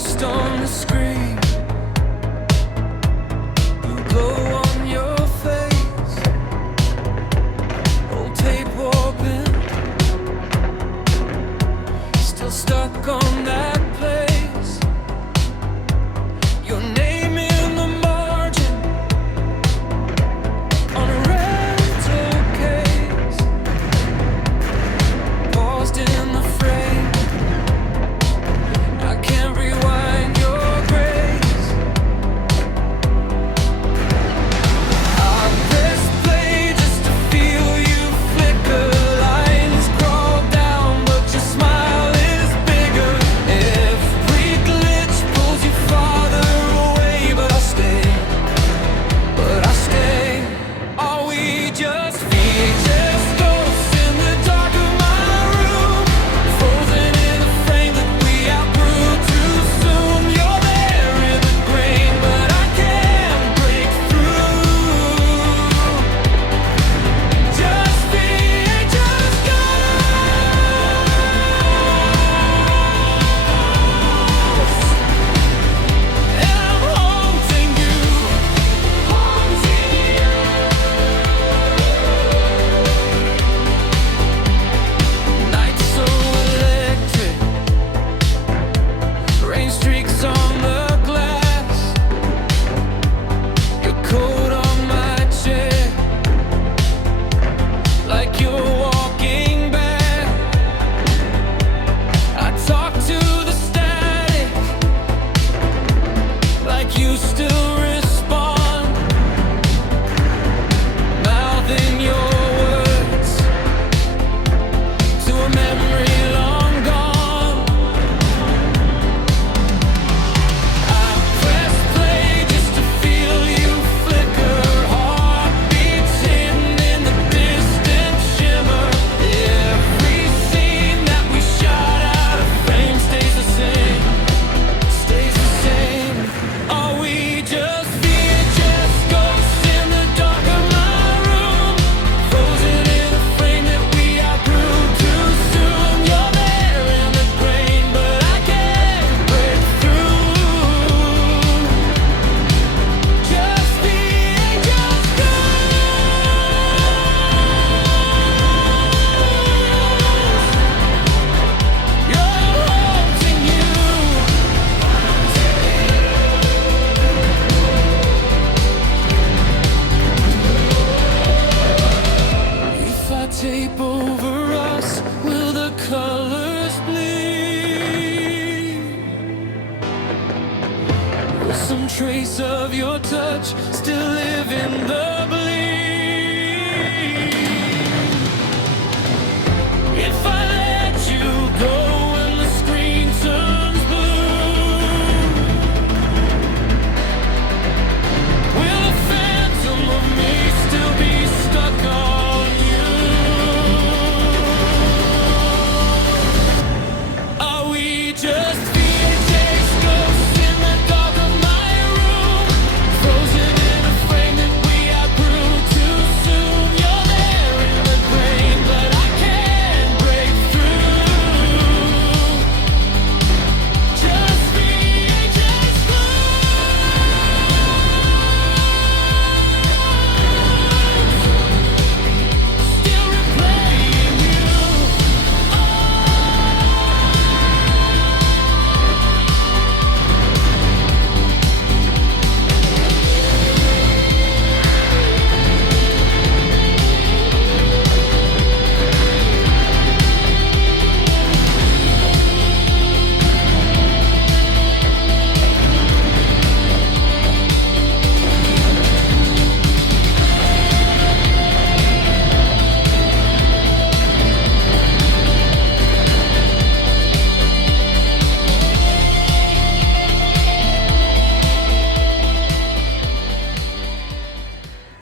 lost on the screen. Blue glow on your face, old tape warping, still stuck on that place. Your name in the margin on a rental case, paused in the frame. I can't rewind your grace. I press play just to feel you flicker. Lines crawl down, but your smile is bigger. Every glitch pulls you farther away, but I stay, Are we just VHS ghosts in the dark of my room, frozen in a frame that we outgrew too soon? You're there in the grain, but I can't break through. Just VHS ghosts, and I'm haunting you. Nights so electric, rain streaks on the glass, your coat on my chair, like you're walking back. I talk to the static, like you still respond, mouthing your words to a memory long gone. I press play just to feel you flicker. Heartbeats hidden in the distant shimmer. Every scene that we shot out of frame stays the same, Are we just VHS ghosts in the dark of my room, frozen in a frame that we outgrew too soon? You're there in the grain, but I can't break through. Just VHS ghosts, you're haunting you. If I tape over us, will the colors bleed? Will some trace of your touch still live in the bleed?